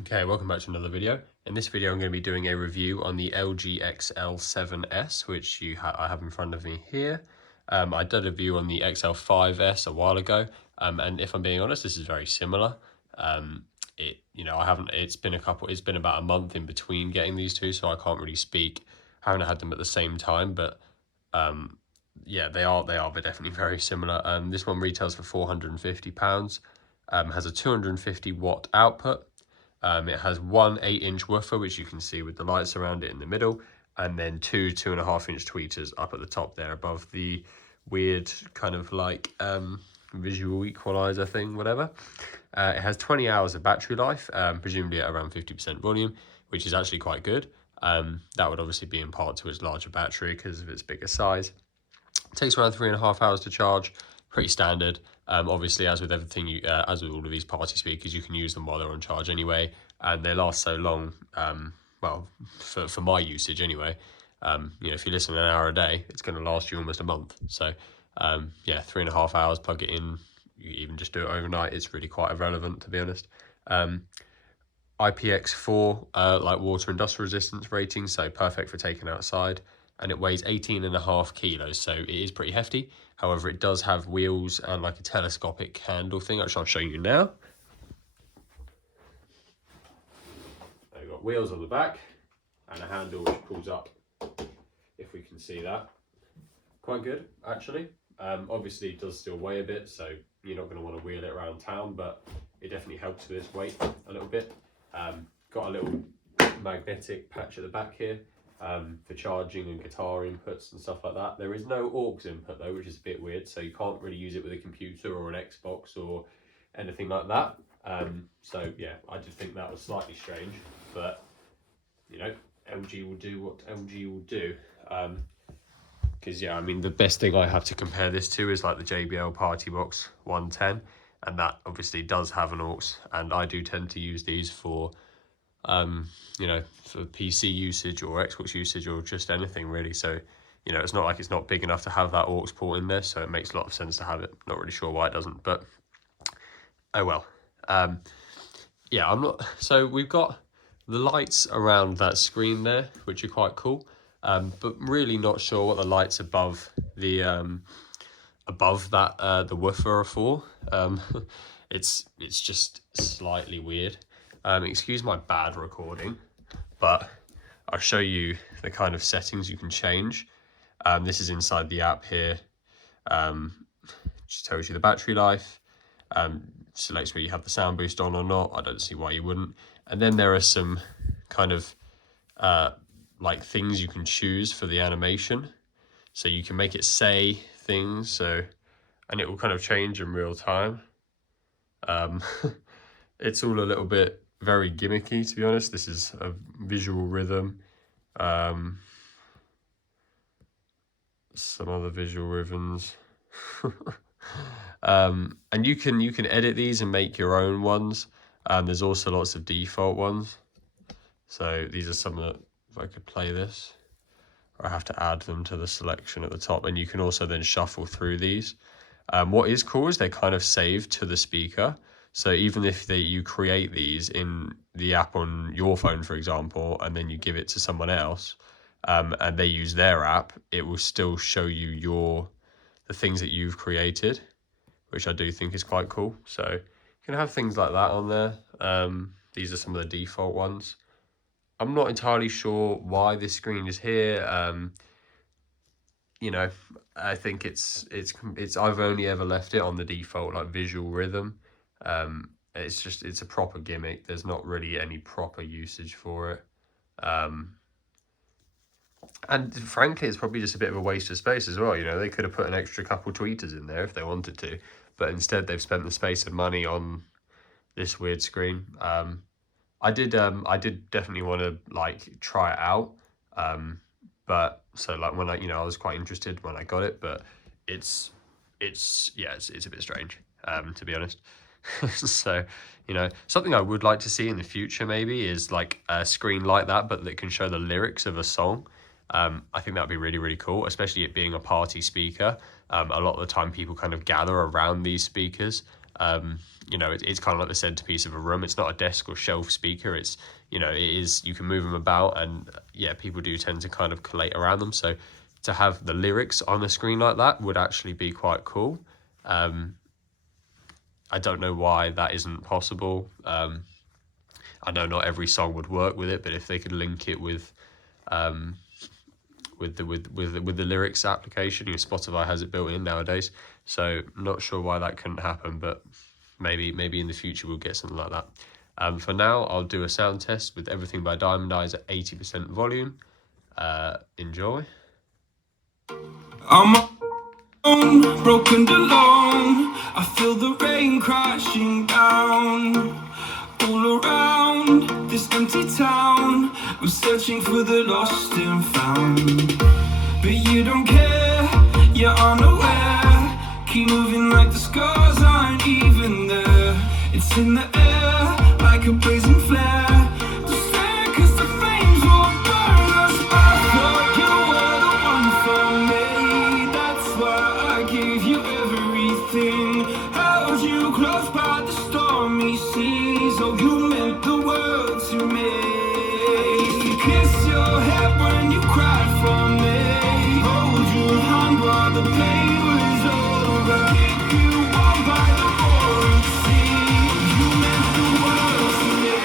Okay, welcome back to another video. In this video I'm going to be doing a review on the LG XL7S, which I have in front of me here. I did a review on the XL5S a while ago, and if I'm being honest, this is very similar. It's been about a month in between getting these two, so I can't really speak. I haven't had them at the same time, but yeah, they are definitely very similar. This one retails for £450, has a 250 watt output. It has one 8-inch woofer, which you can see with the lights around it in the middle, and then two 2.5-inch tweeters up at the top there above the weird kind of like visual equalizer thing, whatever. It has 20 hours of battery life, presumably at around 50% volume, which is actually quite good. That would obviously be in part to its larger battery because of its bigger size. It takes around 3.5 hours to charge, pretty standard. Obviously, as with everything, as with all of these party speakers, you can use them while they're on charge anyway, and they last so long. Well, for my usage anyway, if you listen an hour a day, it's going to last you almost a month. So, yeah, 3.5 hours, plug it in. You even just do it overnight. It's really quite irrelevant, to be honest. IPX4, like water and dust resistance rating, so perfect for taking outside. And it weighs 18.5 kilos, so it is pretty hefty. However, it does have wheels and like a telescopic handle thing, which I'll show you now. So you've got wheels on the back and a handle which pulls up, if we can see that. Quite good, actually. Obviously, it does still weigh a bit, so you're not going to want to wheel it around town, but it definitely helps with its weight a little bit. Got a little magnetic patch at the back here. For charging and guitar inputs and stuff like that. There is no aux input though, which is a bit weird, so you can't really use it with a computer or an Xbox or anything like that. So yeah, I did think that was slightly strange, but you know, LG will do what LG will do. Because yeah, I mean, the best thing I have to compare this to is like the JBL Party Box 110, and that obviously does have an aux, and I do tend to use these for for PC usage or Xbox usage or just anything really. So, it's not like it's not big enough to have that aux port in there, so it makes a lot of sense to have it. Not really sure why it doesn't, but oh well. Yeah, so we've got the lights around that screen there, which are quite cool, but really not sure what the lights above the the woofer are for. It's just slightly weird. Excuse my bad recording, but I'll show you the kind of settings you can change. This is inside the app here. Just tells you the battery life, selects where you have the sound boost on or not. I don't see why you wouldn't. And then there are some kind of like things you can choose for the animation. So you can make it say things, and it will kind of change in real time. It's all a little bit very gimmicky, to be honest. This is a visual rhythm. Some other visual rhythms. And you can edit these and make your own ones. There's also lots of default ones. So these are some that, if I could play this, I have to add them to the selection at the top, and you can also then shuffle through these. What is cool is they're kind of saved to the speaker. So even if you create these in the app on your phone, for example, and then you give it to someone else, and they use their app, it will still show you the things that you've created, which I do think is quite cool. So you can have things like that on there. These are some of the default ones. I'm not entirely sure why this screen is here. I think it's I've only ever left it on the default like visual rhythm. It's a proper gimmick. There's not really any proper usage for it. And frankly, it's probably just a bit of a waste of space as well. They could have put an extra couple tweeters in there if they wanted to, but instead they've spent the space and money on this weird screen. I did definitely want to like try it out. But so like when I was quite interested when I got it, but it's a bit strange, to be honest. So, something I would like to see in the future maybe is like a screen like that, but that can show the lyrics of a song. I think that'd be really, really cool, especially it being a party speaker. A lot of the time people kind of gather around these speakers, you know, it's kind of like the centerpiece of a room. It's not a desk or shelf speaker. It's, you know, it is, you can move them about, and yeah, people do tend to kind of collate around them. So to have the lyrics on a screen like that would actually be quite cool. I don't know why that isn't possible. I know not every song would work with it, but if they could link it with the lyrics application, you know, Spotify has it built in nowadays. So not sure why that couldn't happen, but maybe in the future we'll get something like that. For now, I'll do a sound test with Everything by Diamond Eyes at 80% volume. Enjoy. I'm alone, broken alone. I feel the rain crashing down all around this empty town. I'm searching for the lost and found, but you don't care, you're unaware. Keep moving like the scars aren't even there. It's in the air like a blazing flare. Just stare, 'cause the flames will burn us. I thought you were the one for me. That's why I gave you everything. Held you close by the stormy seas. Oh, you meant the world to me. Kiss your head when you cried for me. Hold your hand while the pain was over. Keep you warm by the roaring sea. You meant the world to me.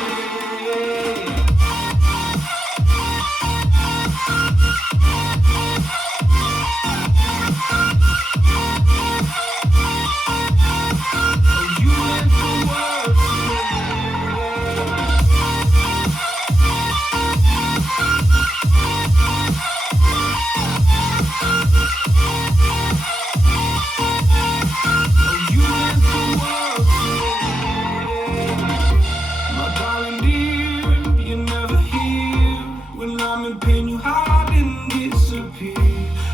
Oh, you meant the world to me. Oh, you meant the world to me. My darling dear, you're never here. When I'm in pain, you hide and disappear.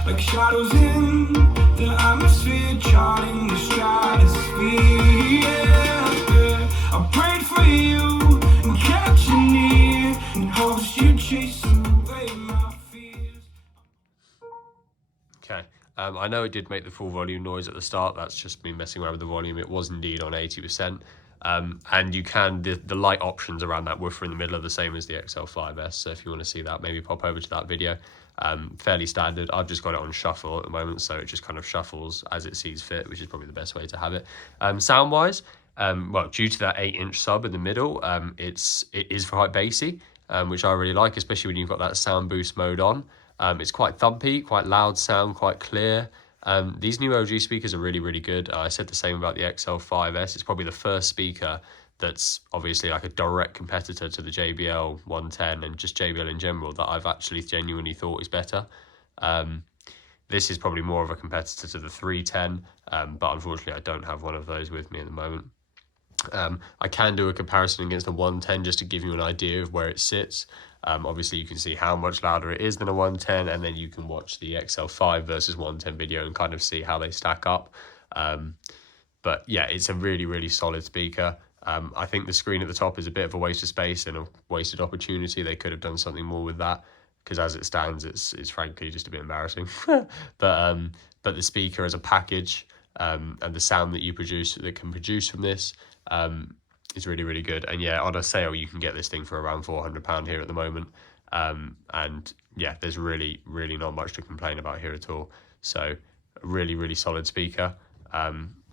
Like shadows in the atmosphere, charting the stratosphere. Yeah. I prayed for you and kept you near, in hopes you'd chase away my fears. Okay, I know it did make the full volume noise at the start. That's just me messing around with the volume. It was indeed on 80%. And you can, the light options around that woofer in the middle are the same as the XL7S. So if you want to see that, maybe pop over to that video. Fairly standard. I've just got it on shuffle at the moment, so it just kind of shuffles as it sees fit, which is probably the best way to have it. Sound-wise, well, due to that 8-inch sub in the middle, it is quite bassy, which I really like, especially when you've got that sound boost mode on. It's quite thumpy, quite loud sound, quite clear. These new OG speakers are really, really good. I said the same about the XL7S. It's probably the first speaker that's obviously like a direct competitor to the JBL 110 and just JBL in general that I've actually genuinely thought is better. This is probably more of a competitor to the 310, but unfortunately I don't have one of those with me at the moment. I can do a comparison against the 110 just to give you an idea of where it sits. Obviously you can see how much louder it is than a 110, and then you can watch the XL5 versus 110 video and kind of see how they stack up. But yeah, it's a really, really solid speaker. I think the screen at the top is a bit of a waste of space and a wasted opportunity. They could have done something more with that, because as it stands, it's frankly just a bit embarrassing. But the speaker as a package, and the sound that can produce from this, is really, really good. And yeah, on a sale you can get this thing for around £400 here at the moment. And yeah, there's really, really not much to complain about here at all. So a really, really solid speaker.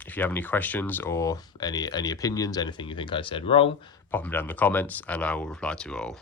If you have any questions or any opinions, anything you think I said wrong, pop them down in the comments and I will reply to all.